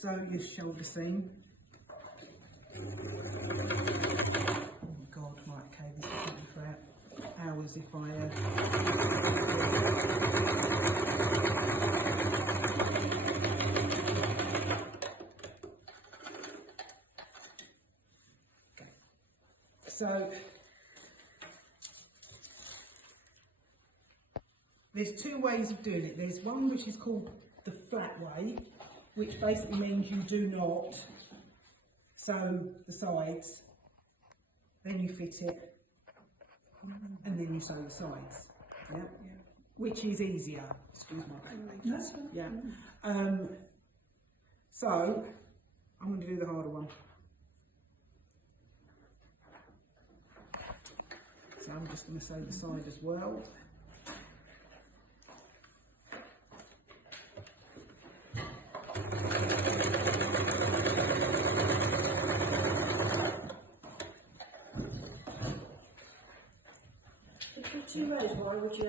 sew your shoulder seam. Oh my God, right, okay, this is going to be for hours if I... Okay. So, there's two ways of doing it. There's one which is called the flat way, which basically means you do not sew the sides, then you fit it, and then you sew the sides. Yeah? Which is easier. Excuse my language. Yeah. So I'm going to do the harder one. So I'm just going to sew the side as well. If you're too red, why would you